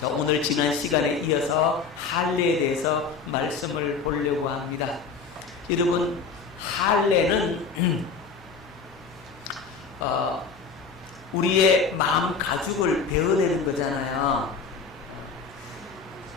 자, 오늘 지난 시간에 이어서 할례에 대해서 말씀을 보려고 합니다. 여러분, 할례는 우리의 마음 가죽을 베어내는 거잖아요.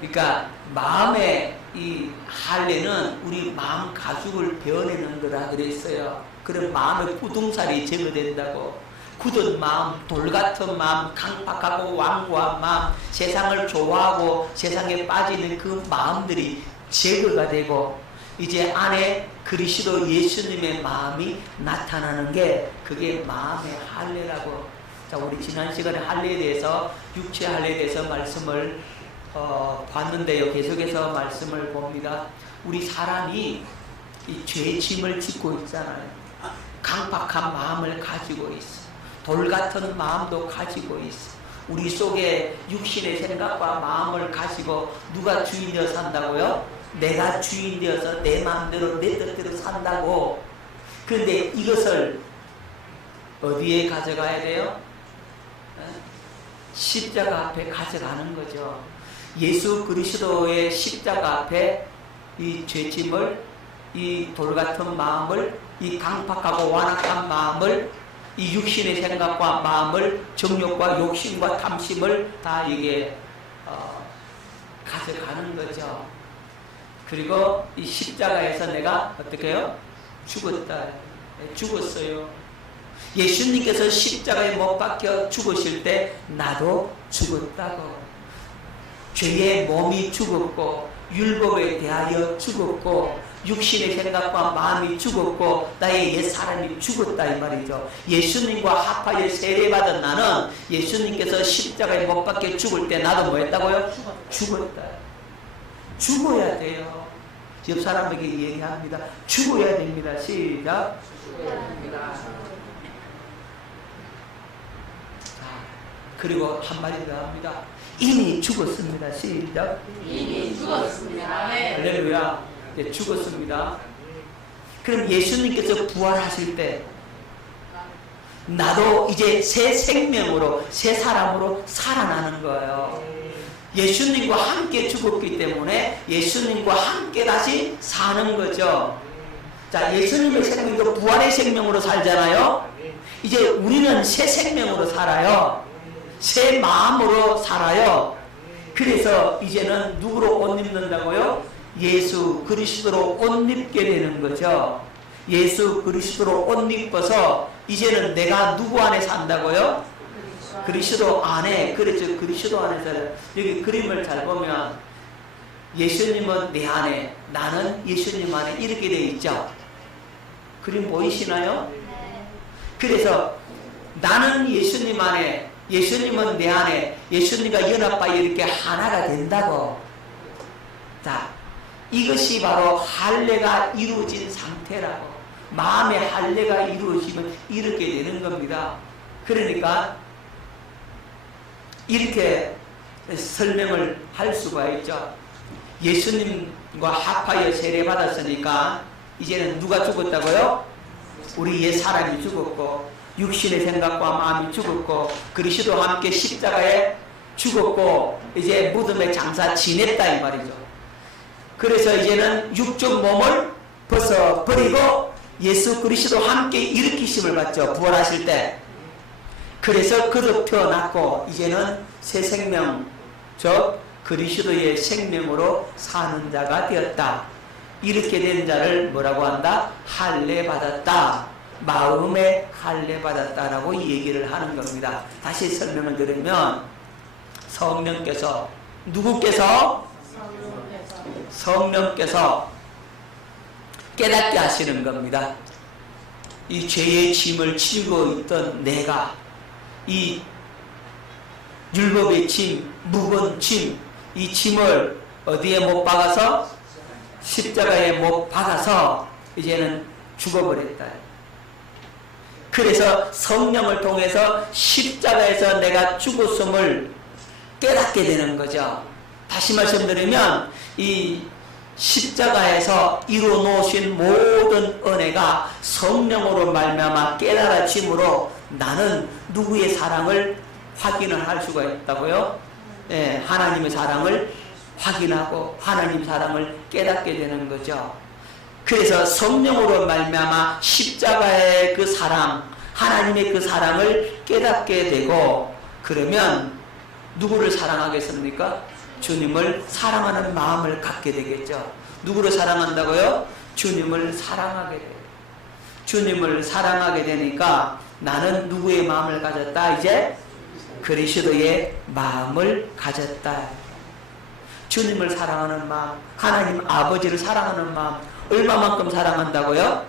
그러니까 마음의 이 할례는 우리 마음 가죽을 베어내는 거라 그랬어요. 그런 마음의 부동살이 제거된다고. 굳은 마음, 돌같은 마음, 강팍하고 완고한 마음, 세상을 좋아하고 세상에 빠지는 그 마음들이 제거가 되고 이제 안에 그리스도 예수님의 마음이 나타나는 게 그게 마음의 할례라고. 자, 우리 지난 시간에 할례에 대해서, 육체 할례에 대해서 말씀을 봤는데요. 계속해서 말씀을 봅니다. 우리 사람이 이 죄의 짐을 짓고 있잖아요. 강팍한 마음을 가지고 있어. 돌같은 마음도 가지고 있어. 우리 속에 육신의 생각과 마음을 가지고 누가 주인 되어 산다고요? 내가 주인 되어서 내 마음대로 내 뜻대로 산다고. 그런데 이것을 어디에 가져가야 돼요? 십자가 앞에 가져가는 거죠. 예수 그리스도의 십자가 앞에 이 죄짐을, 이 돌같은 마음을, 이 강팍하고 완악한 마음을, 이 육신의 생각과 마음을, 정욕과 욕심과 탐심을 다 이게 가져가는 거죠. 그리고 이 십자가에서 내가 어떻게 해요? 죽었다. 죽었어요. 예수님께서 십자가에 못 박혀 죽으실 때 나도 죽었다고. 죄의 몸이 죽었고 율법에 대하여 죽었고 육신의 생각과 마음이 죽었고 나의 옛 사람이 죽었다 이 말이죠. 예수님과 합하여 세례받은 나는 예수님께서 십자가에 못 박혀 죽을 때 나도 뭐 했다고요? 죽었다. 죽어야 돼요. 옆 사람에게 얘기합니다. 죽어야 됩니다. 시작. 죽어야 됩니다. 자, 그리고 한마디 더 합니다. 이미 죽었습니다. 시작. 이미 죽었습니다. 네. 할렐루야. 네, 죽었습니다. 그럼 예수님께서 부활하실 때 나도 이제 새 생명으로, 새 사람으로 살아나는 거예요. 예수님과 함께 죽었기 때문에 예수님과 함께 다시 사는 거죠. 자, 예수님의 생명도 부활의 생명으로 살잖아요. 이제 우리는 새 생명으로 살아요. 새 마음으로 살아요. 그래서 이제는 누구로 옷 입는다고요? 예수 그리스도로 옷 입게 되는 거죠. 예수 그리스도로 옷 입어서 이제는 내가 누구 안에 산다고요? 그리스도 안에. 그렇죠. 그리스도 안에 살아요. 여기 그림을 잘 보면 예수님은 내 안에, 나는 예수님 안에 이렇게 되어 있죠. 그림 보이시나요? 그래서 나는 예수님 안에, 예수님은 내 안에, 예수님과 연합하여 이렇게 하나가 된다고. 자, 이것이 바로 할례가 이루어진 상태라고. 마음의 할례가 이루어지면 이렇게 되는 겁니다. 그러니까 이렇게 설명을 할 수가 있죠. 예수님과 합하여 세례받았으니까 이제는 누가 죽었다고요? 우리 옛 사람이 죽었고 육신의 생각과 마음이 죽었고 그리스도와 함께 십자가에 죽었고 이제 무덤에 장사 지냈다 이 말이죠. 그래서 이제는 육적 몸을 벗어버리고 예수 그리스도와 함께 일으키심을 받죠. 부활하실 때. 그래서 거듭 태어났고 이제는 새 생명, 즉 그리스도의 생명으로 사는 자가 되었다. 이렇게 된 자를 뭐라고 한다? 할례 받았다. 마음에 할례 받았다라고 얘기를 하는 겁니다. 다시 설명을 드리면 성령께서, 누구께서? 성령께서 깨닫게 하시는 겁니다. 이 죄의 짐을 지고 있던 내가 이 율법의 짐, 무거운 짐, 이 짐을 어디에 못 박아서? 십자가에 못 박아서 이제는 죽어버렸다. 그래서 성령을 통해서 십자가에서 내가 죽었음을 깨닫게 되는 거죠. 다시 말씀드리면 이 십자가에서 이루어 놓으신 모든 은혜가 성령으로 말미암아 깨달아짐으로 나는 누구의 사랑을 확인을 할 수가 있다고요? 하나님의 사랑을 확인하고 하나님 사랑을 깨닫게 되는 거죠. 그래서 성령으로 말미암아 십자가의 그 사랑, 하나님의 그 사랑을 깨닫게 되고, 그러면 누구를 사랑하겠습니까? 주님을 사랑하는 마음을 갖게 되겠죠. 누구를 사랑한다고요? 주님을 사랑하게 돼요. 주님을 사랑하게 되니까 나는 누구의 마음을 가졌다? 이제 그리스도의 마음을 가졌다. 주님을 사랑하는 마음, 하나님 아버지를 사랑하는 마음, 얼마만큼 사랑한다고요?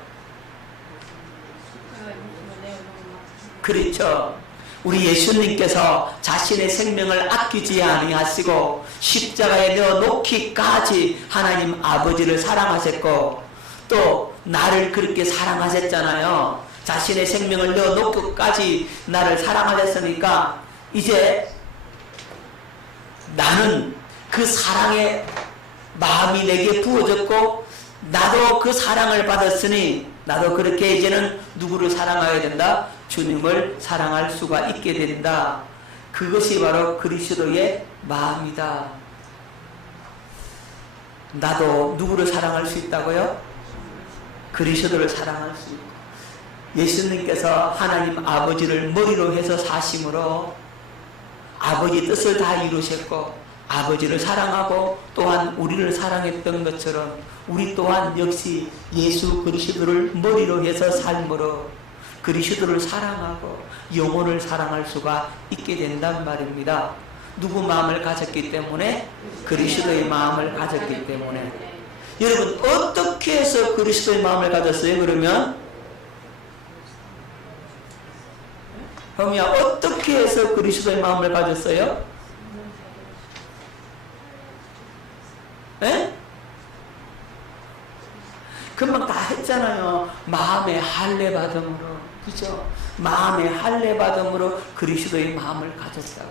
그렇죠. 우리 예수님께서 자신의 생명을 아끼지 아니하시고 십자가에 내어놓기까지 하나님 아버지를 사랑하셨고, 또 나를 그렇게 사랑하셨잖아요. 자신의 생명을 내어놓기까지 나를 사랑하셨으니까 이제 나는 그 사랑의 마음이 내게 부어졌고, 나도 그 사랑을 받았으니 나도 그렇게 이제는 누구를 사랑해야 된다? 주님을 사랑할 수가 있게 된다. 그것이 바로 그리스도의 마음이다. 나도 누구를 사랑할 수 있다고요? 그리스도를 사랑할 수 있고, 예수님께서 하나님 아버지를 머리로 해서 사심으로 아버지 뜻을 다 이루셨고, 아버지를 사랑하고 또한 우리를 사랑했던 것처럼 우리 또한 역시 예수 그리스도를 머리로 해서 삶으로 그리스도를 사랑하고 영혼을 사랑할 수가 있게 된단 말입니다. 누구 마음을 가졌기 때문에? 그리스도의 마음을 가졌기 때문에. 여러분, 어떻게 해서 그리스도의 마음을 가졌어요? 그러면 형이야, 어떻게 해서 그리스도의 마음을 가졌어요? 에? 금방 다 했잖아요. 마음의 할례 받음으로, 그죠? 마음의 할례 받음으로 그리스도의 마음을 가졌다고.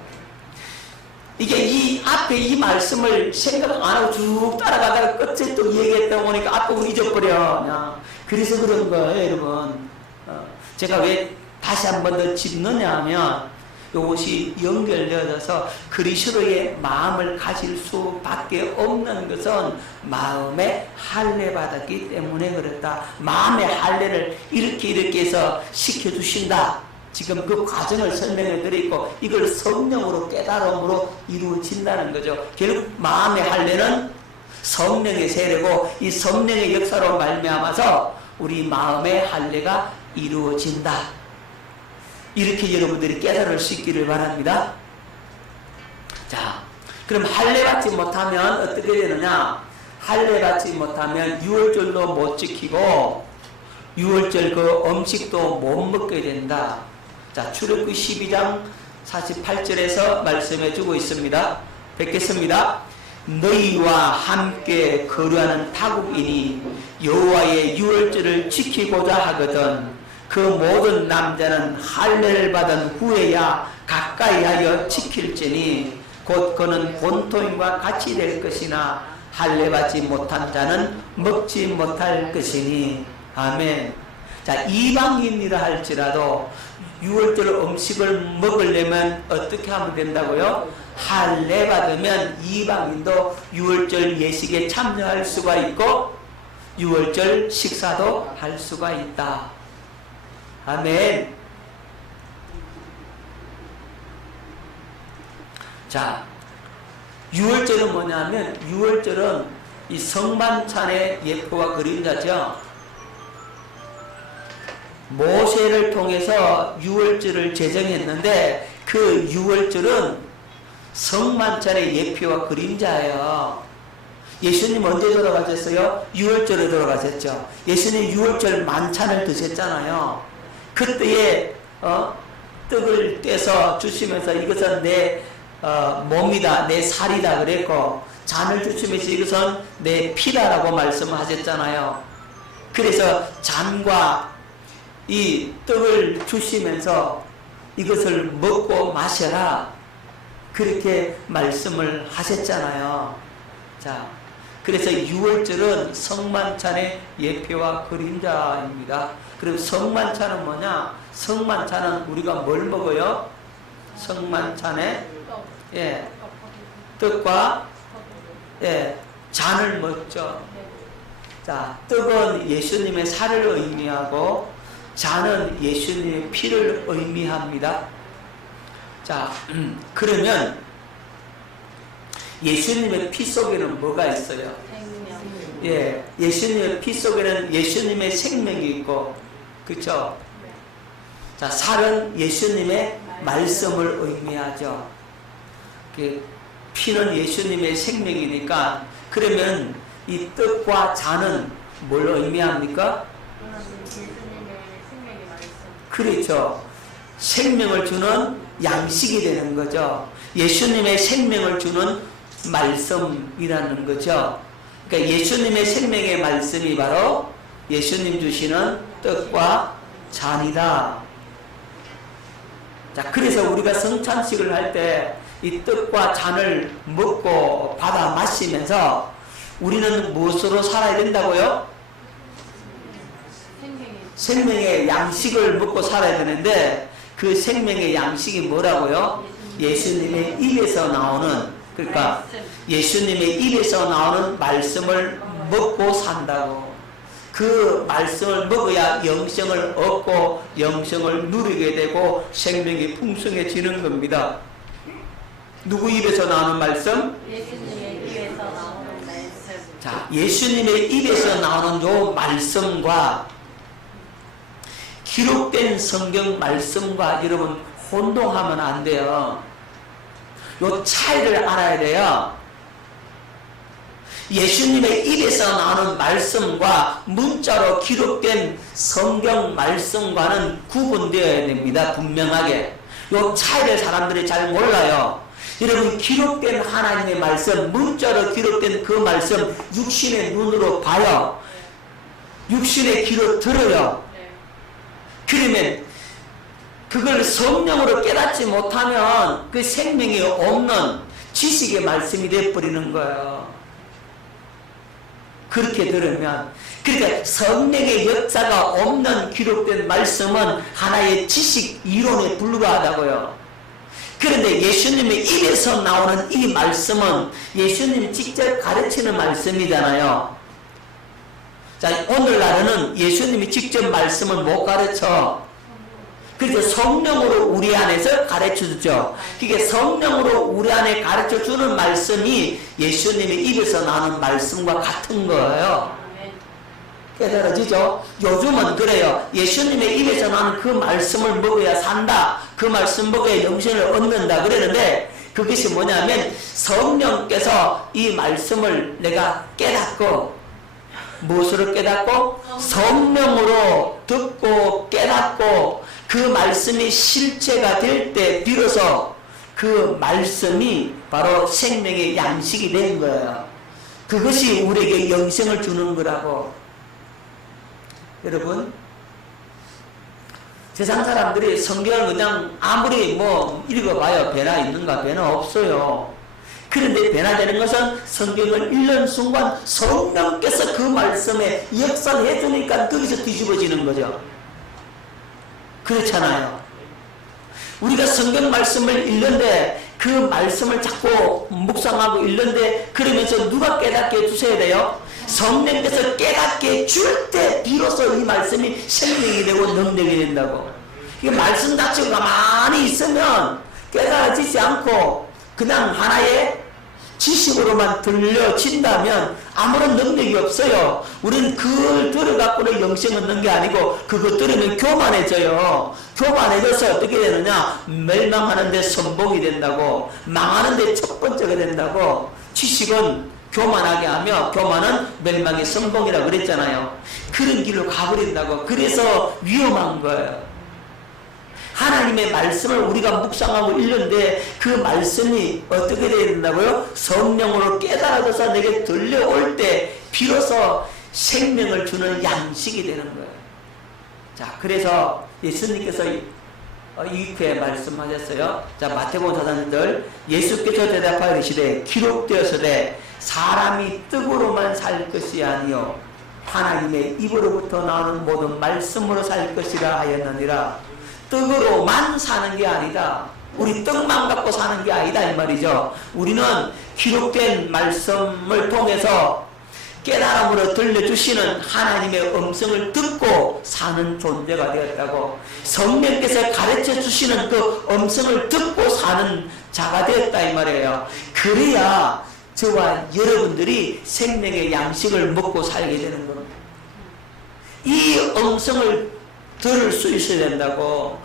이게 이 앞에 이 말씀을 생각 안 하고 쭉 따라가다가 끝에 또 얘기했다 보니까 앞부분 잊어버려. 그냥. 그래서 그런 거예요, 여러분. 제가 왜 다시 한 번 더 짚느냐 하면, 이것이 연결되어서 그리스도의 마음을 가질 수밖에 없는 것은 마음의 할례 받았기 때문에 그렇다. 마음의 할례를 이렇게 해서 시켜주신다. 지금 그 과정을 설명해 드리고, 이걸 성령으로 깨달음으로 이루어진다는 거죠. 결국 마음의 할례는 성령의 세례고, 이 성령의 역사로 말미암아서 우리 마음의 할례가 이루어진다. 이렇게 여러분들이 깨달을 수 있기를 바랍니다. 자, 그럼 할례 받지 못하면 어떻게 되느냐? 할례 받지 못하면 유월절도 못 지키고 유월절 그 음식도 못 먹게 된다. 자, 출애굽기 12장 48절에서 말씀해 주고 있습니다. 뵙겠습니다. 너희와 함께 거류하는 타국인이 여호와의 유월절을 지키고자 하거든 그 모든 남자는 할례를 받은 후에야 가까이하여 지킬지니 곧 그는 본토인과 같이 될 것이나 할례 받지 못한 자는 먹지 못할 것이니. 아멘. 자, 이방인이라 할지라도 유월절 음식을 먹으려면 어떻게 하면 된다고요? 할례 받으면 이방인도 유월절 예식에 참여할 수가 있고 유월절 식사도 할 수가 있다. 아멘. 자, 유월절은 뭐냐면 유월절은 이 성만찬의 예표와 그림자죠. 모세를 통해서 유월절을 제정했는데 그 유월절은 성만찬의 예표와 그림자예요. 예수님 언제 돌아가셨어요? 유월절에 돌아가셨죠. 예수님 유월절 만찬을 드셨잖아요. 그때에 떡을 떼서 주시면서 이것은 내 몸이다, 내 살이다 그랬고, 잔을 주시면서 이것은 내 피다라고 말씀하셨잖아요. 그래서 잔과 이 떡을 주시면서 이것을 먹고 마셔라 그렇게 말씀을 하셨잖아요. 자, 그래서 유월절은 성만찬의 예표와 그림자입니다. 그리고 성만찬은 뭐냐? 성만찬은 우리가 뭘 먹어요? 성만찬에 떡과 잔을 먹죠. 자, 떡은 예수님의 살을 의미하고 잔은 예수님의 피를 의미합니다. 자, 그러면 예수님의 피 속에는 뭐가 있어요? 예, 예수님의 피 속에는 예수님의 생명이 있고, 그렇죠? 자, 살은 예수님의 말씀을 의미하죠. 피는 예수님의 생명이니까, 그러면 이 떡과 잔은 뭘 의미합니까? 그렇죠. 생명을 주는 양식이 되는 거죠. 예수님의 생명을 주는 말씀이라는 거죠. 그러니까 예수님의 생명의 말씀이 바로 예수님 주시는 떡과 잔이다. 자, 그래서 우리가 성찬식을 할 때 이 떡과 잔을 먹고 받아 마시면서 우리는 무엇으로 살아야 된다고요? 생명의 양식을 먹고 살아야 되는데 그 생명의 양식이 뭐라고요? 예수님의 입에서 나오는, 그러니까 예수님의 입에서 나오는 말씀을 먹고 산다고. 그 말씀을 먹어야 영생을 얻고 영생을 누리게 되고 생명이 풍성해지는 겁니다. 누구 입에서 나오는 말씀? 예수님의 입에서 나오는 말씀. 자, 예수님의 입에서 나오는 요 말씀과 기록된 성경 말씀과 여러분 혼동하면 안 돼요. 요 차이를 알아야 돼요. 예수님의 입에서 나오는 말씀과 문자로 기록된 성경 말씀과는 구분되어야 됩니다. 분명하게. 요 차이를 사람들이 잘 몰라요. 여러분, 기록된 하나님의 말씀, 문자로 기록된 그 말씀 육신의 눈으로 봐요. 육신의 귀로 들어요. 그러면 그걸 성령으로 깨닫지 못하면 그 생명이 없는 지식의 말씀이 되어버리는 거예요. 그렇게 들으면. 그러니까 성령의 역사가 없는 기록된 말씀은 하나의 지식 이론에 불과하다고요. 그런데 예수님의 입에서 나오는 이 말씀은 예수님이 직접 가르치는 말씀이잖아요. 자, 오늘날에는 예수님이 직접 말씀을 못 가르쳐. 그래서 성령으로 우리 안에서 가르쳐주죠. 이게 성령으로 우리 안에 가르쳐주는 말씀이 예수님의 입에서 나오는 말씀과 같은 거예요. 깨달아지죠? 요즘은 그래요. 예수님의 입에서 나오는 그 말씀을 먹어야 산다. 그 말씀 먹어야 영생을 얻는다. 그러는데 그것이 뭐냐면 성령께서 이 말씀을 내가 깨닫고, 무엇으로 깨닫고? 성령으로 듣고 깨닫고 그 말씀이 실체가 될 때 비로소 그 말씀이 바로 생명의 양식이 된 거예요. 그것이 우리에게 영생을 주는 거라고. 여러분, 세상 사람들이 성경을 그냥 아무리 뭐 읽어봐요. 배나 있는가? 배나 없어요. 그런데 변화되는 것은 성경을 읽는 순간 성령께서 그 말씀에 역사를 해주니까 거기서 뒤집어지는 거죠. 그렇잖아요. 우리가 성경 말씀을 읽는데 그 말씀을 자꾸 묵상하고 읽는데 그러면서 누가 깨닫게 해주셔야 돼요? 성령께서 깨닫게 줄 때 비로소 이 말씀이 생명이 되고 능력이 된다고. 이 말씀 자체가 가만히 있으면 깨달아지지 않고 그냥 하나의 지식으로만 들려진다면 아무런 능력이 없어요. 우리는 그걸 들어갖고는 영생 얻는 게 아니고 그거 들으면 교만해져요. 교만해져서 어떻게 되느냐? 멸망하는데 선봉이 된다고. 망하는데 첫 번째가 된다고. 지식은 교만하게 하며 교만은 멸망의 선봉이라고 그랬잖아요. 그런 길로 가버린다고. 그래서 위험한 거예요. 하나님의 말씀을 우리가 묵상하고 읽는데 그 말씀이 어떻게 되어야 된다고요? 성령으로 깨달아져서 내게 들려올 때 비로소 생명을 주는 양식이 되는 거예요. 자, 그래서 예수님께서 이렇게 말씀하셨어요. 자, 마태복음 4장들 예수께서 대답하여 이르시되 기록되었으되 사람이 떡으로만 살 것이 아니요 하나님의 입으로부터 나오는 모든 말씀으로 살 것이라 하였느니라. 떡으로만 사는 게 아니다. 우리 떡만 갖고 사는 게 아니다 이 말이죠. 우리는 기록된 말씀을 통해서 깨달음으로 들려주시는 하나님의 음성을 듣고 사는 존재가 되었다고, 성령께서 가르쳐 주시는 그 음성을 듣고 사는 자가 되었다 이 말이에요. 그래야 저와 여러분들이 생명의 양식을 먹고 살게 되는 겁니다. 이 음성을 들을 수 있어야 된다고.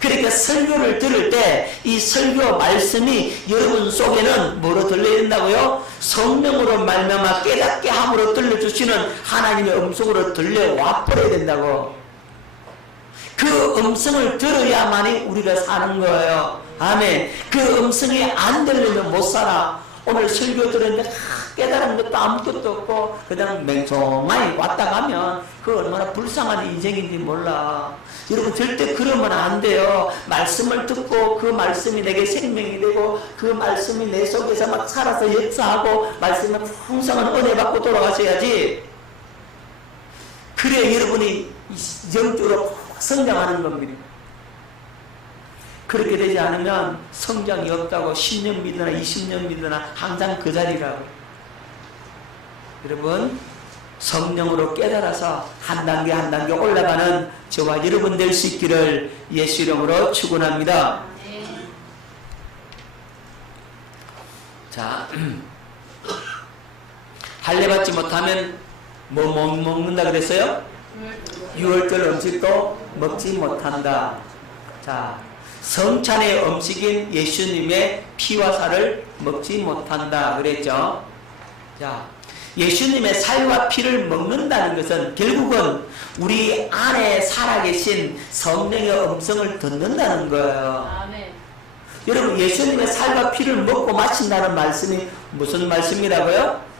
그러니까 설교를 들을 때 이 설교 말씀이 여러분 속에는 뭐로 들려야 된다고요? 성령으로 말미암아 깨닫게 함으로 들려주시는 하나님의 음성으로 들려와 버려야 된다고. 그 음성을 들어야만이 우리가 사는 거예요. 아멘. 그 음성이 안 들리면 못 살아. 오늘 설교 들었는데 깨달은 것도 아무것도 없고 그냥 맹송하게 왔다 가면 그 얼마나 불쌍한 인생인지 몰라. 여러분 절대 그러면 안 돼요. 말씀을 듣고 그 말씀이 내게 생명이 되고 그 말씀이 내 속에서 막 살아서 역사하고 말씀을 풍성한 은혜 받고 돌아가셔야지. 그래 여러분이 영적으로 성장하는 겁니다. 그렇게 되지 않으면 성장이 없다고 10년 믿으나 20년 믿으나 항상 그 자리라고. 여러분 성령으로 깨달아서 한 단계 한 단계 올라가는 저와 여러분 될 수 있기를 예수 이름으로 축원합니다. 자, 할례 받지 못하면 뭐 먹는다 그랬어요? 6월절 음식도 먹지 못한다. 자, 성찬의 음식인 예수님의 피와 살을 먹지 못한다 그랬죠. 자, 예수님의 살과 피를 먹는다는 것은 결국은 우리 안에 살아계신 성령의 음성을 듣는다는 거예요. 아멘. 여러분 예수님의 살과 피를 먹고 마신다는 말씀이 무슨 말씀이라고요?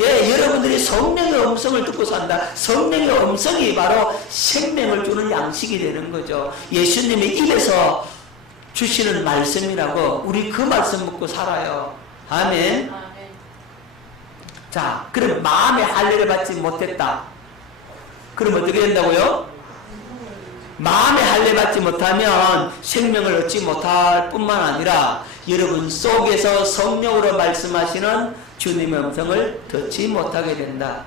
예, 여러분들이 성령의 음성을 듣고 산다. 성령의 음성이 바로 생명을 주는 양식이 되는 거죠. 예수님의 입에서 주시는 말씀이라고. 우리 그 말씀 먹고 살아요. 아멘. 자, 그럼 마음의 할례를 받지 못했다. 그럼 어떻게 된다고요? 마음의 할례 받지 못하면 생명을 얻지 못할 뿐만 아니라 여러분 속에서 성령으로 말씀하시는 주님의 음성을 듣지 못하게 된다.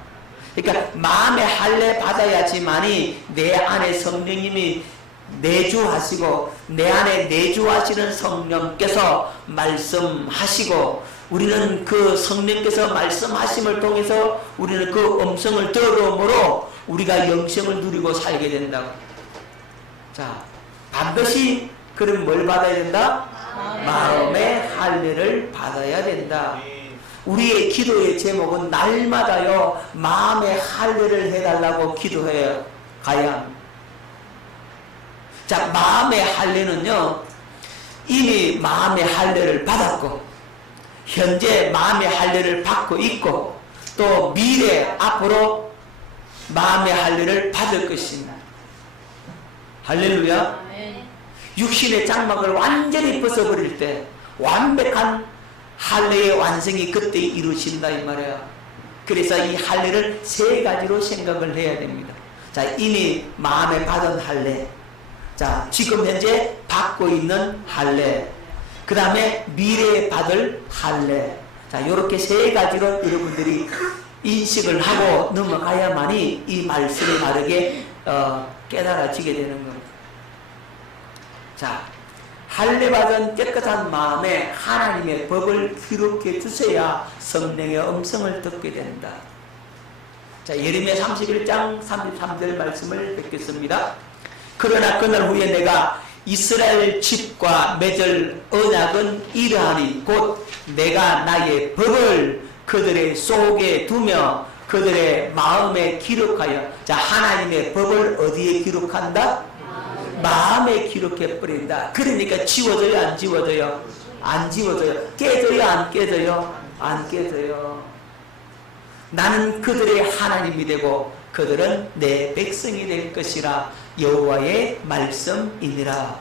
그러니까 마음의 할례 받아야지만이 내 안에 성령님이 내주하시고 내 안에 내주하시는 성령께서 말씀하시고 우리는 그 성령께서 말씀하심을 통해서 우리는 그 음성을 들음으로 우리가 영생을 누리고 살게 된다고. 자, 반드시 그럼 뭘 받아야 된다? 마음의 할례를 받아야 된다. 우리의 기도의 제목은 날마다요 마음의 할례를 해달라고 기도해요. 가야. 자, 마음의 할례는요 이미 마음의 할례를 받았고 현재 마음의 할례를 받고 있고 또 미래 앞으로 마음의 할례를 받을 것입니다. 할렐루야. 육신의 장막을 완전히 벗어버릴 때 완벽한 할례의 완성이 그때 이루어진다 이 말이야. 그래서 이 할례를 세 가지로 생각을 해야 됩니다. 자, 이미 마음에 받은 할례, 자, 지금 현재 받고 있는 할례, 그 다음에 미래에 받을 할례. 자, 이렇게 세 가지로 여러분들이 인식을 하고 넘어가야만이 이 말씀이 바르게 깨달아지게 되는 겁니다. 자, 할례 받은 깨끗한 마음에 하나님의 법을 기록해 주셔야 성령의 음성을 듣게 된다. 자, 예레미야 31장 33절 말씀을 뵙겠습니다. 그러나 그날 후에 내가 이스라엘 집과 맺을 언약은 이러하니 곧 내가 나의 법을 그들의 속에 두며 그들의 마음에 기록하여. 자, 하나님의 법을 어디에 기록한다? 마음에 기록해 버린다. 그러니까 지워져요 안 지워져요? 안 지워져요. 깨져요 안 깨져요? 안 깨져요. 나는 그들의 하나님이 되고 그들은 내 백성이 될 것이라 여호와의 말씀이니라.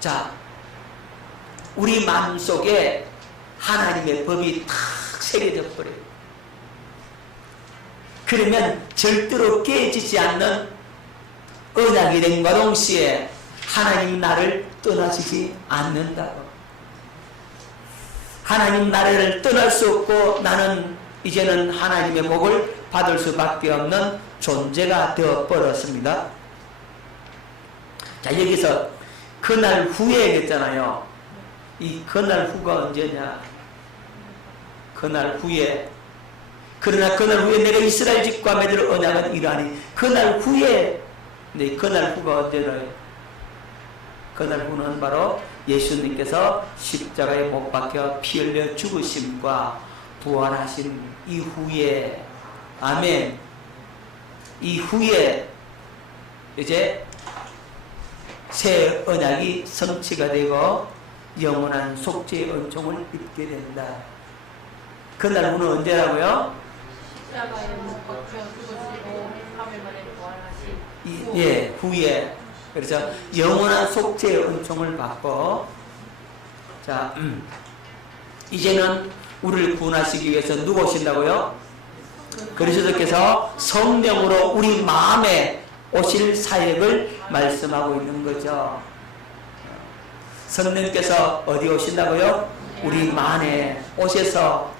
자, 우리 마음속에 하나님의 법이 탁 새겨져 버려요. 그러면 절대로 깨지지 않는 언약이 됨과 동시에 하나님 나를 떠나지지 않는다고. 하나님 나라를 떠날 수 없고 나는 이제는 하나님의 복을 받을 수밖에 없는 존재가 되어버렸습니다. 자, 여기서 그날 후에 했잖아요. 이 그날 후가 언제냐? 그날 후에. 그러나 그날 후에 내가 이스라엘 집과 맺을 언약은 이러하니. 그날 후에. 네, 그날 후가 언제나요? 그날 후는 바로 예수님께서 십자가에 못 박혀 피 흘려 죽으심과 부활하신 이후에. 아멘. 이후에 이제 새 언약이 성취가 되고 영원한 속죄의 은총을 입게 된다. 그날 후는 언제라고요? 십자가에 못 박혀 죽으시고 3일 만에 부활하신 예, 후에. 그래서 영원한 속죄의 은총을 받고, 자, 이제는 우리를 구원하시기 위해서 누가 오신다고요? 그리스도께서 성령으로 우리 마음에 오실 사역을 말씀하고 있는 거죠. 성령께서 어디 오신다고요? 우리 마음에 오셔서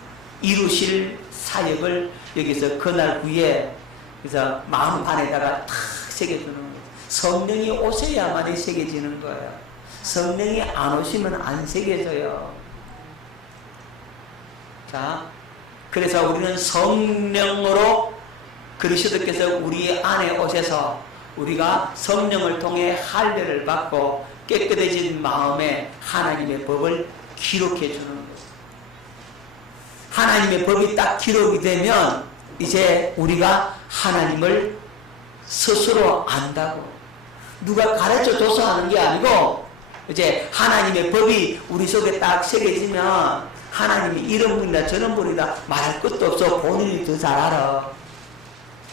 이루실 사역을 여기서 그날 후에 그래서 마음 안에다가 탁 새겨주는 거예요. 성령이 오셔야만이 새겨지는 거예요. 성령이 안 오시면 안 새겨져요. 자, 그래서 우리는 성령으로 그리스도께서 우리 안에 오셔서 우리가 성령을 통해 할례를 받고 깨끗해진 마음에 하나님의 법을 기록해 주는 거예요. 하나님의 법이 딱 기록이 되면 이제 우리가 하나님을 스스로 안다고. 누가 가르쳐 줘서 하는 게 아니고 이제 하나님의 법이 우리 속에 딱 새겨지면 하나님이 이런 분이다 저런 분이다 말할 것도 없어. 본인이 더 잘 알아.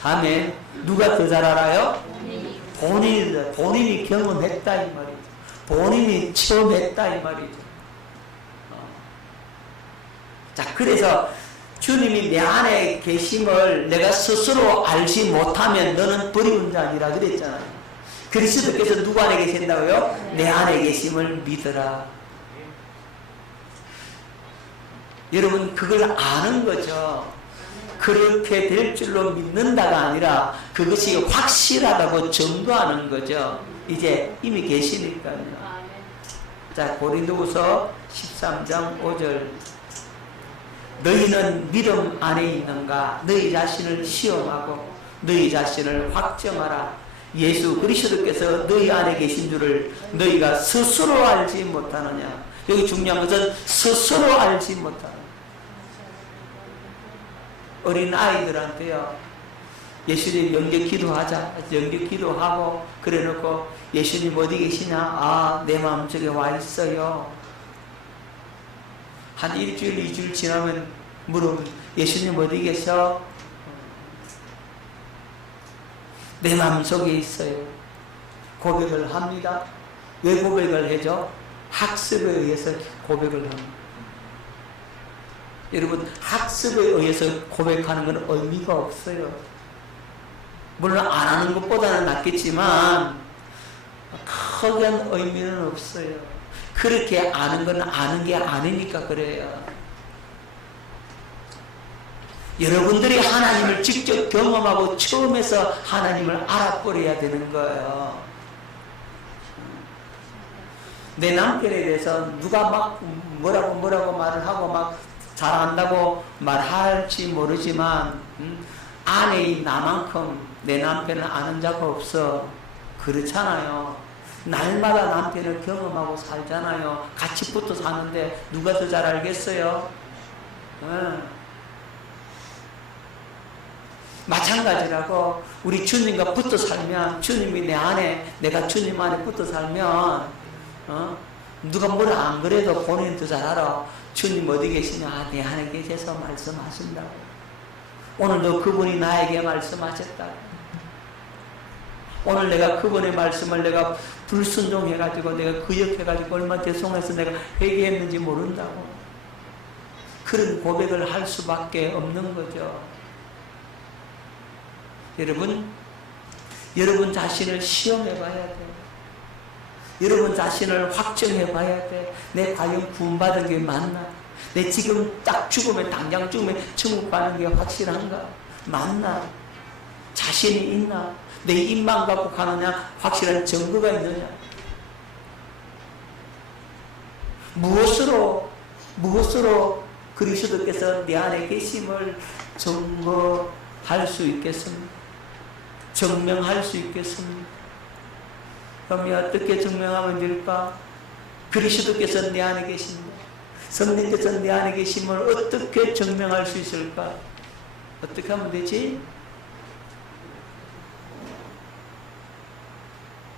아멘. 누가 더 잘 알아요? 본인이 경험했다 이 말이죠. 본인이 처음 했다 이 말이죠. 자, 그래서 주님이 내 안에 계심을 내가 스스로 알지 못하면 너는 버리운 자니라 그랬잖아요. 그리스도께서 누구 안에 계신다고요? 내 안에 계심을 믿어라. 여러분 그걸 아는 거죠. 그렇게 될 줄로 믿는다가 아니라 그것이 확실하다고 증거하는 거죠. 이제 이미 계시니까요. 자, 고린도후서 13장 5절. 너희는 믿음 안에 있는가? 너희 자신을 시험하고 너희 자신을 확정하라. 예수 그리스도께서 너희 안에 계신 줄을 너희가 스스로 알지 못하느냐. 여기 중요한 것은 스스로 알지 못하느냐. 어린 아이들한테요, 예수님 영접 기도하자. 영접 기도하고 그래 놓고 예수님 어디 계시냐? 아, 내 마음속에 와 있어요. 한 일주일, 2주일 지나면 물으면 예수님 어디 계셔? 내 마음속에 있어요. 고백을 합니다. 왜 고백을 해줘? 학습에 의해서 고백을 합니다. 여러분, 학습에 의해서 고백하는 건 의미가 없어요. 물론 안 하는 것보다는 낫겠지만 크게 의미는 없어요. 그렇게 아는 건 아는 게 아니니까 그래요. 여러분들이 하나님을 직접 경험하고 처음에서 하나님을 알아버려야 되는 거예요. 내 남편에 대해서 누가 막 뭐라고 말을 하고 막 잘한다고 말할지 모르지만 아내인 나만큼 내 남편을 아는 자가 없어. 그렇잖아요. 날마다 남편을 경험하고 살잖아요. 같이 붙어 사는데 누가 더 잘 알겠어요? 마찬가지라고 우리 주님과 붙어 살면, 주님이 내 안에, 내가 주님 안에 붙어 살면 누가 뭐라 안 그래도 본인이 더 잘 알아. 주님 어디 계시냐? 내 안에 계셔서 말씀하신다고. 오늘도 그분이 나에게 말씀하셨다. 오늘 내가 그분의 말씀을 내가 불순종해가지고 내가 구역해가지고 얼마나 죄송해서 내가 회개했는지 모른다고. 그런 고백을 할 수밖에 없는 거죠. 여러분 자신을 시험해 봐야 돼요. 여러분 자신을 확정해 봐야 돼. 내 과연 구원받은 게 맞나? 내 지금 딱 죽으면, 당장 죽으면 천국 가는 게 확실한가? 맞나? 자신이 있나? 내 입만 갖고 가느냐? 확실한 증거가 있느냐? 무엇으로 그리스도께서 내 안에 계심을 증거할 수 있겠습니까? 증명할 수 있겠습니까? 그러면 어떻게 증명하면 될까? 그리스도께서 내 안에 계십니다. 성령께서 내 안에 계심을 어떻게 증명할 수 있을까? 어떻게 하면 되지?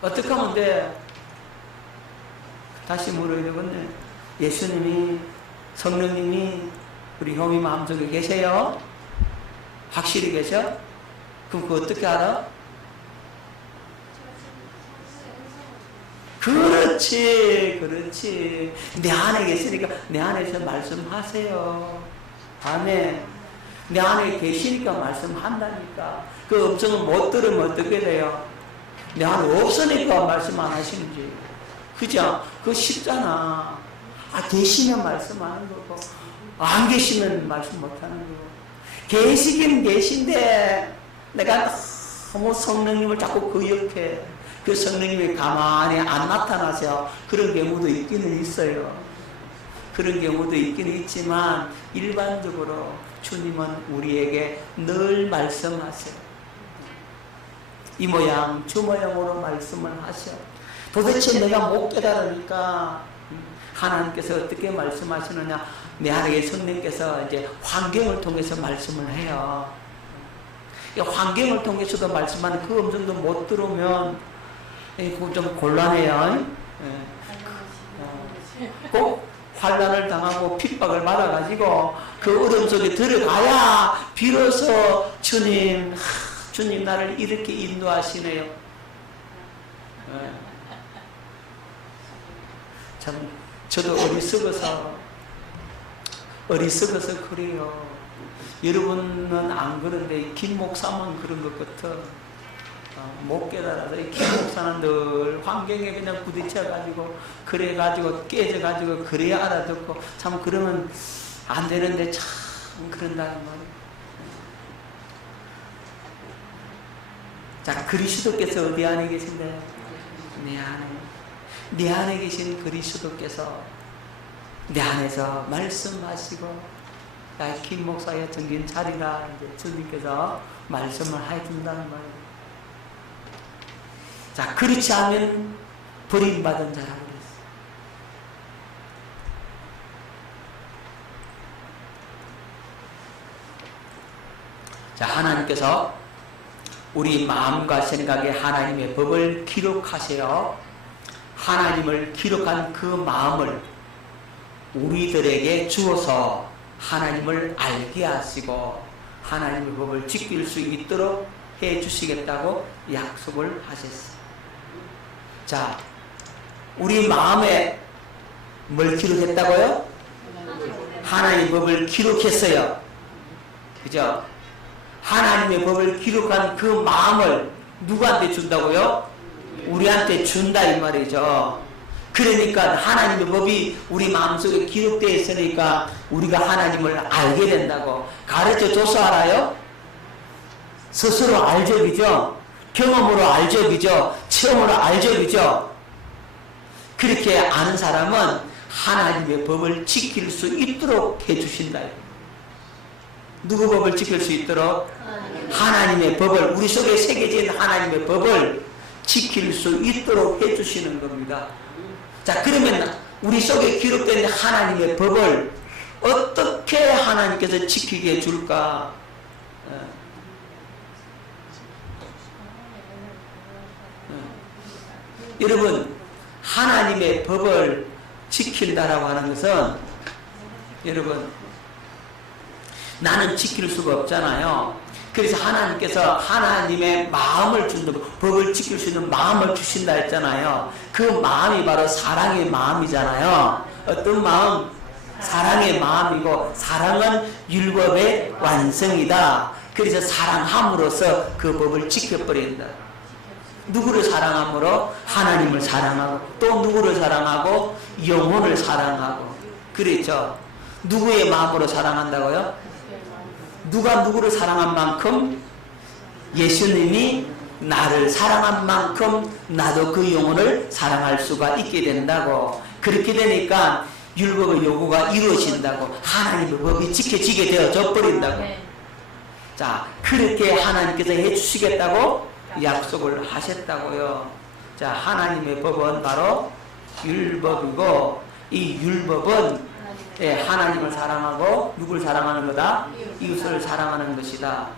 어떻게 하면 돼? 다시 물어야 되겠네. 예수님이, 성령님이 우리 형이 마음속에 계세요? 확실히 계셔? 그럼 그거 어떻게 알아? 그렇지. 내 안에 계시니까 내 안에서 말씀하세요. 아멘. 내 안에 계시니까 말씀한다니까. 그 음성을 못 들으면 어떻게 돼요? 내 안에 없으니까 말씀 안 하시는지. 그죠? 그거 쉽잖아. 계시면 말씀하는 거고, 안 계시면 말씀 못 하는 거고. 계시긴 계신데, 내가 너무 성령님을 자꾸 거역해. 그 성령님이 가만히 안 나타나서 그런 경우도 있기는 있어요. 그런 경우도 있기는 있지만, 일반적으로 주님은 우리에게 늘 말씀하세요. 이 모양, 저 모양으로 말씀을 하셔. 도대체 내가 못 깨달으니까 하나님께서 어떻게 말씀하시느냐? 내 안에 성령께서 이제 환경을 통해서 말씀을 해요. 환경을 통해서도 말씀하는 그 음성도 못 들으면 좀 곤란해요. 꼭 환난을 당하고 핍박을 받아가지고 그 어둠 속에 들어가야 비로소 주님 나를 이렇게 인도하시네요. 참 저도 어리석어서 그래요. 여러분은 안 그런데 김 목사만 그런 것 같아. 못 깨달아서 김 목사는 늘 환경에 그냥 부딪혀가지고 그래가지고 깨져가지고 그래야 알아듣고 참 그러면 안 되는데 참 그런다는 말이에요. 자, 그리스도께서 어디 안에 계신데? 내 안에 계신 그리스도께서 내 안에서 말씀하시고, 야, 김 목사야 정신 차리라. 이제 주님께서 말씀을 해준다는 말이에요. 자, 그렇지 않으면 버림받은 자라고 그랬어요. 자, 하나님께서 우리 마음과 생각에 하나님의 법을 기록하세요. 하나님을 기록한 그 마음을 우리들에게 주어서 하나님을 알게 하시고 하나님의 법을 지킬 수 있도록 해 주시겠다고 약속을 하셨어요. 자, 우리 마음에 뭘 기록했다고요? 하나님의 법을 기록했어요. 그죠? 하나님의 법을 기록한 그 마음을 누구한테 준다고요? 우리한테 준다 이 말이죠. 그러니까 하나님의 법이 우리 마음속에 기록되어 있으니까 우리가 하나님을 알게 된다고. 가르쳐줘서 알아요? 스스로 알죠, 그죠? 경험으로 알죠, 그죠? 체험으로 알죠, 그죠? 그렇게 아는 사람은 하나님의 법을 지킬 수 있도록 해주신다. 누구 법을 지킬 수 있도록? 하나님의 법을, 우리 속에 새겨진 하나님의 법을 지킬 수 있도록 해주시는 겁니다. 자, 그러면 우리 속에 기록된 하나님의 법을 어떻게 하나님께서 지키게 해줄까? 여러분, 하나님의 법을 지킨다라고 하는 것은, 여러분, 나는 지킬 수가 없잖아요. 그래서 하나님께서 하나님의 마음을 준다, 법을 지킬 수 있는 마음을 주신다 했잖아요. 그 마음이 바로 사랑의 마음이잖아요. 어떤 마음? 사랑의 마음이고, 사랑은 율법의 완성이다. 그래서 사랑함으로써 그 법을 지켜버린다. 누구를 사랑함으로? 하나님을 사랑하고, 또 누구를 사랑하고? 영혼을 사랑하고. 그렇죠. 누구의 마음으로 사랑한다고요? 누가 누구를 사랑한 만큼 예수님이 나를 사랑한 만큼 나도 그 영혼을 사랑할 수가 있게 된다고. 그렇게 되니까 율법의 요구가 이루어진다고. 하나님의 법이 지켜지게 되어져 버린다고. 자, 그렇게 하나님께서 해주시겠다고 약속을 하셨다고요. 자, 하나님의 법은 바로 율법이고, 이 율법은 하나님을 사랑하고 누구를 사랑하는 거다? 이웃을 사랑하는 것이다.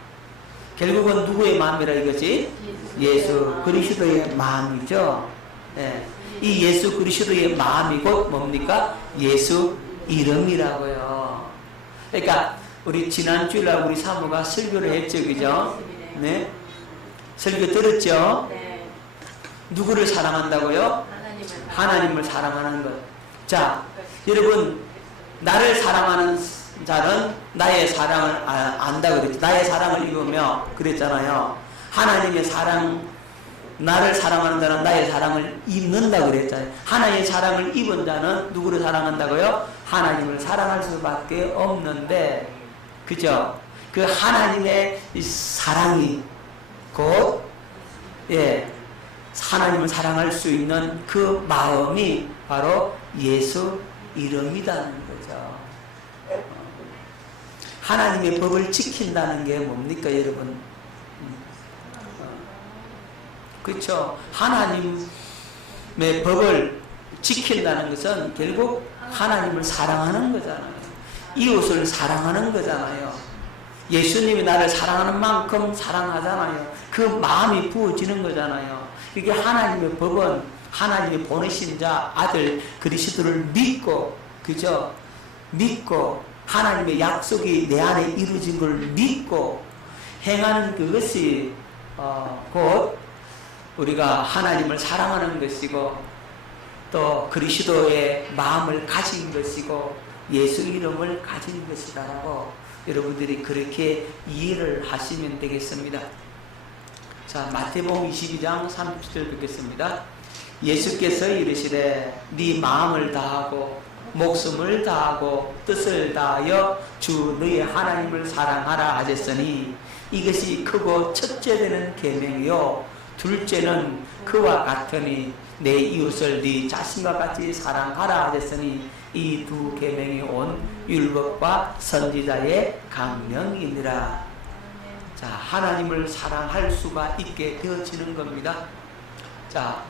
결국은 누구의 마음이라 이거지? 예수 그리스도의 마음이죠. 이 예수 그리스도의 마음이 곧 뭡니까? 예수 이름이라고요. 그러니까 우리 지난주일날 우리 사모가 설교를 했죠, 그죠? 네, 설교 들었죠? 누구를 사랑한다고요? 하나님을 사랑하는 것. 자, 여러분, 나를 사랑하는 자는 나의 사랑을 안다 그랬죠. 나의 사랑을 입으며 그랬잖아요. 하나님의 사랑, 나를 사랑하는 자는 나의 사랑을 입는다 그랬잖아요. 하나님의 사랑을 입은 자는 누구를 사랑한다고요? 하나님을 사랑할 수밖에 없는데, 그죠? 그 하나님의 사랑이 곧 하나님을 사랑할 수 있는 그 마음이 바로 예수 이름이라는 거죠. 하나님의 법을 지킨다는 게 뭡니까, 여러분? 그렇죠. 하나님의 법을 지킨다는 것은 결국 하나님을 사랑하는 거잖아요. 이웃을 사랑하는 거잖아요. 예수님이 나를 사랑하는 만큼 사랑하잖아요. 그 마음이 부어지는 거잖아요. 이게 하나님의 법은 하나님이 보내신 자 아들 그리스도를 믿고, 그죠? 믿고 하나님의 약속이 내 안에 이루어진 걸 믿고 행하는 그것이 곧 우리가 하나님을 사랑하는 것이고, 또 그리스도의 마음을 가진 것이고 예수 이름을 가진 것이라고 여러분들이 그렇게 이해를 하시면 되겠습니다. 자, 마태복음 22장 30절 듣겠습니다. 예수께서 이르시되 네 마음을 다하고 목숨을 다하고 뜻을 다하여 주 너의 하나님을 사랑하라 하셨으니 이것이 크고 첫째 되는 계명이요 둘째는 그와 같으니 내 이웃을 네 자신과 같이 사랑하라 하셨으니 이 두 계명이 온 율법과 선지자의 강령이니라. 자, 하나님을 사랑할 수가 있게 되어지는 겁니다. 자,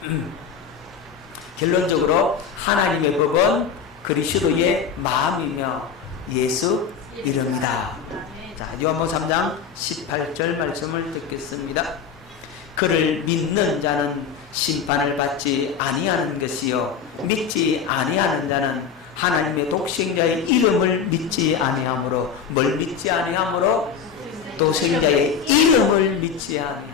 결론적으로 하나님의 법은 그리스도의 마음이며 예수 이름이다. 자, 요한복음 3장 18절 말씀을 듣겠습니다. 그를 믿는 자는 심판을 받지 아니하는 것이요 믿지 아니하는 자는 하나님의 독생자의 이름을 믿지 아니하므로, 뭘 믿지 아니하므로? 독생자의 이름을 믿지 아니하므로.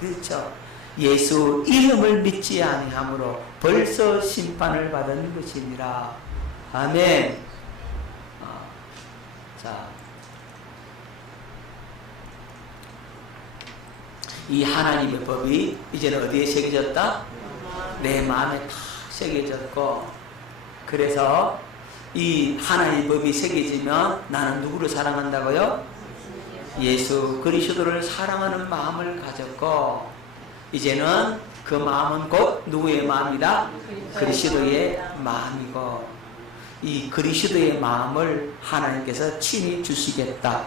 그렇죠. 예수 이름을 믿지 아니하므로 벌써 심판을 받은 것이니라. 아멘. 자, 이 하나님의 법이 이제는 어디에 새겨졌다? 내 마음에 다 새겨졌고, 그래서 이 하나님의 법이 새겨지면 나는 누구를 사랑한다고요? 예수 그리스도를 사랑하는 마음을 가졌고, 이제는 그 마음은 곧 누구의 마음이다? 그리스도의 마음이고, 이 그리스도의 마음을 하나님께서 친히 주시겠다.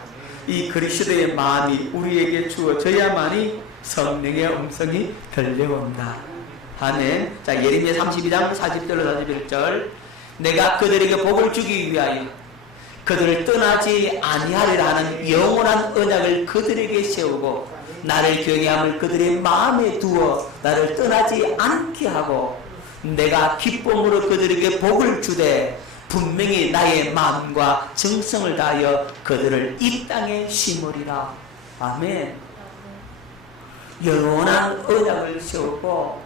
이 그리스도의 마음이 우리에게 주어져야만이 성령의 음성이 들려온다. 아멘. 자, 예레미야 32장 40절로 41절. 내가 그들에게 복을 주기 위하여 그들을 떠나지 아니하리라 하는 영원한 언약을 그들에게 세우고 나를 경외함을 그들의 마음에 두어 나를 떠나지 않게 하고 내가 기쁨으로 그들에게 복을 주되 분명히 나의 마음과 정성을 다하여 그들을 이 땅에 심으리라. 아멘. 영원한 언약을 세우고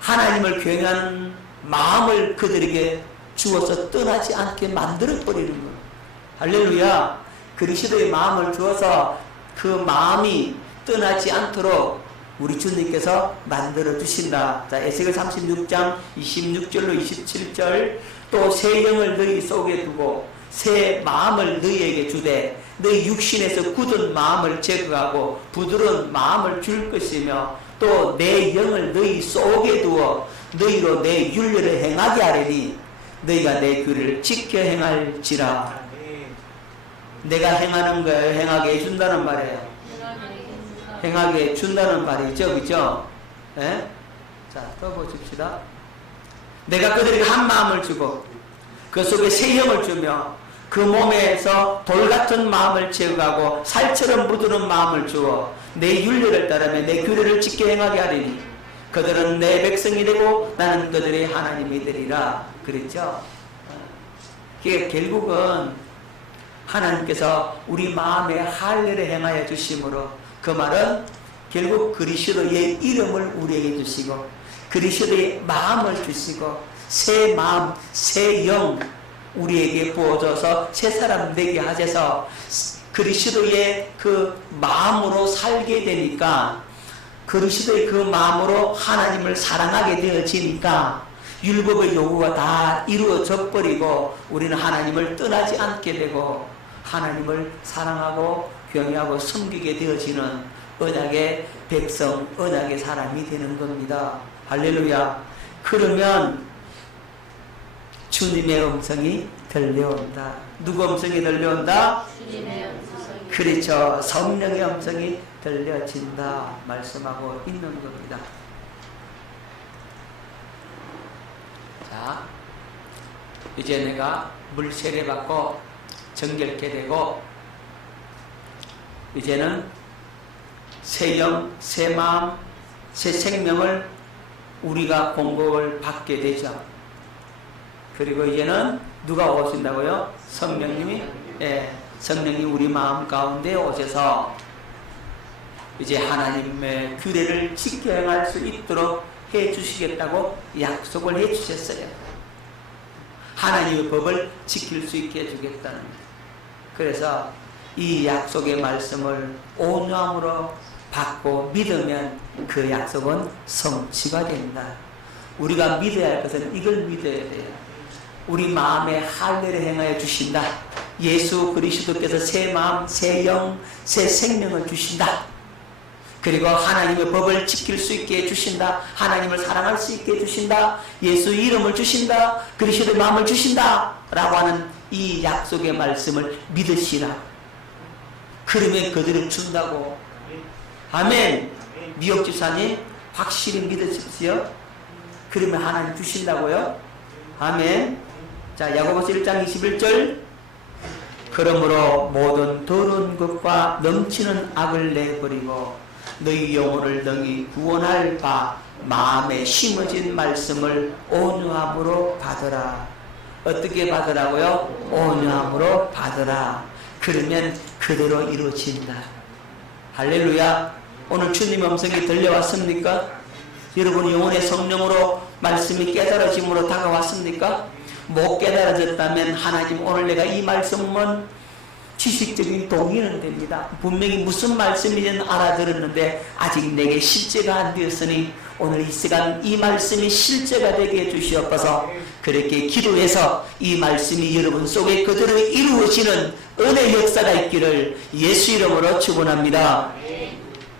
하나님을 경외하는 마음을 그들에게 주어서 떠나지 않게 만들어버리는 거예요. 할렐루야. 그리스도의 마음을 주어서 그 마음이 떠나지 않도록 우리 주님께서 만들어 주신다. 자, 에스겔 36장 26절로 27절. 또 새 영을 너희 속에 두고 새 마음을 너희에게 주되 너희 육신에서 굳은 마음을 제거하고 부드러운 마음을 줄 것이며 또 내 영을 너희 속에 두어 너희로 내 율례를 행하게 하리니 너희가 내 규를 지켜 행할지라. 내가 행하는 걸 행하게 해준다는 말이에요. 행하게 해준다는 말이죠. 그죠? 예? 자, 또 보십시다. 내가 그들에게 한 마음을 주고 그 속에 새 영을 주며 그 몸에서 돌같은 마음을 제거하고 살처럼 부드러운 마음을 주어 내 율례를 따르며 내 규례를 지켜 행하게 하리니 그들은 내 백성이 되고 나는 그들의 하나님이 되리라. 그랬죠? 그게 결국은 하나님께서 우리 마음에 할례를 행하여 주심으로 그 말은 결국 그리스도의 이름을 우리에게 주시고 그리스도의 마음을 주시고 새 마음, 새 영 우리에게 부어줘서 새 사람 되게 하셔서 그리스도의 그 마음으로 살게 되니까 그리스도의 그 마음으로 하나님을 사랑하게 되어지니까 율법의 요구가 다 이루어져 버리고 우리는 하나님을 떠나지 않게 되고 하나님을 사랑하고 경외하고 섬기게 되어지는 언약의 백성, 언약의 사람이 되는 겁니다. 할렐루야. 그러면 주님의 음성이 들려온다. 누구 음성이 들려온다? 주님의 음성이. 그렇죠. 성령의 음성이 들려진다 말씀하고 있는 겁니다. 자, 이제 내가 물 세례받고 정결케 되고 이제는 새 영, 새 마음, 새 생명을 우리가 공급을 받게 되죠. 그리고 이제는 누가 오신다고요? 성령님이, 예, 성령이 우리 마음 가운데 오셔서 이제 하나님의 규례를 지켜 행할 수 있도록 해 주시겠다고 약속을 해 주셨어요. 하나님의 법을 지킬 수 있게 해주겠다는 거예요. 그래서 이 약속의 말씀을 온유함으로 받고 믿으면 그 약속은 성취가 된다. 우리가 믿어야 할 것은 이걸 믿어야 돼요. 우리 마음에 할례를 행하여 주신다. 예수 그리스도께서 새 마음, 새 영, 새 생명을 주신다. 그리고 하나님의 법을 지킬 수 있게 해주신다. 하나님을 사랑할 수 있게 해주신다. 예수 이름을 주신다. 그리스도의 마음을 주신다. 라고 하는 이 약속의 말씀을 믿으시라. 그러면 그들은 준다고. 아멘. 미역 집사님 확실히 믿으십시오. 그러면 하나님 주신다고요. 아멘. 자, 야고보서 1장 21절. 그러므로 모든 더러운 것과 넘치는 악을 내버리고 너희 영혼을 능히 구원할 바 마음에 심어진 말씀을 온유함으로 받으라. 어떻게 받으라고요? 온유함으로 받으라. 그러면 그대로 이루어진다. 할렐루야. 오늘 주님 음성이 들려왔습니까? 여러분 영혼의 성령으로 말씀이 깨달아짐으로 다가왔습니까? 못 깨달아졌다면 하나님 오늘 내가 이 말씀은 지식적인 동의는 됩니다. 분명히 무슨 말씀인지는 알아들었는데 아직 내게 실제가 안 되었으니 오늘 이 시간 이 말씀이 실제가 되게 해주시옵소서. 그렇게 기도해서 이 말씀이 여러분 속에 그대로 이루어지는 은혜 역사가 있기를 예수 이름으로 축원합니다.